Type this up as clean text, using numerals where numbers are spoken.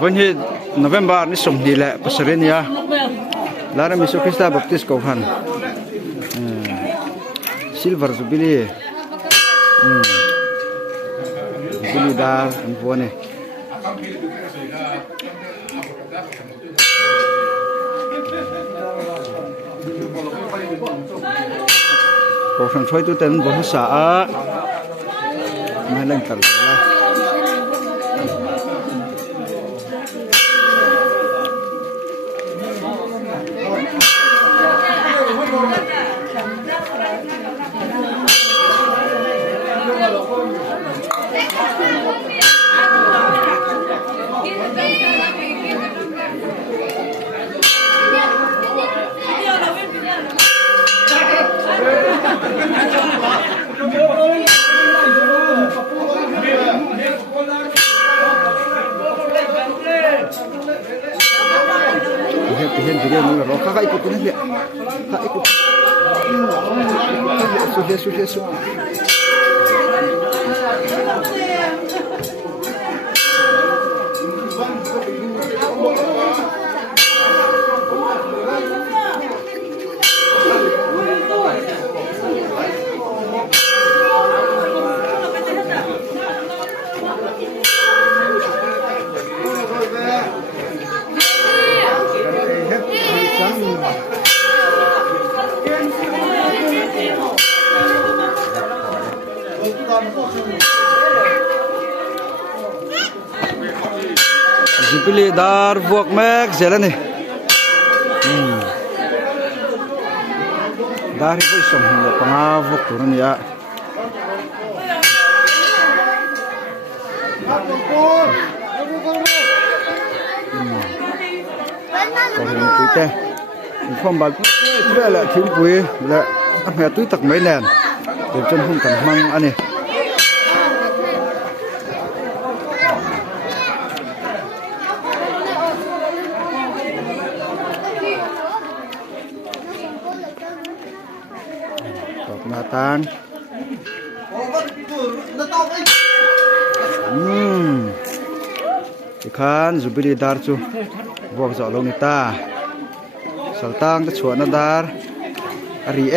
When he November ni som ni le pasarenia. Lara miso Krista Baptist ko han. Silver Jubilee. Jubilee dar ang buwan eh. Ko sang choi tu ten bo sa a. Mai lang tar la. Tihen video ni ro kakak ikut ni dia. Kak ikut. Sudah. Jubilee dar buak mek jalan ni. Dar itu som hingga pengavuk turun ya. Còn quý tê, không bật về lại thiếu quý lại mẹ túi tặc mấy nền để chân không cần măng ăn này. Nathan. Ikan Jubilee dar chu buang zo lo ni ta. Saltang ta chuan na dar. Ari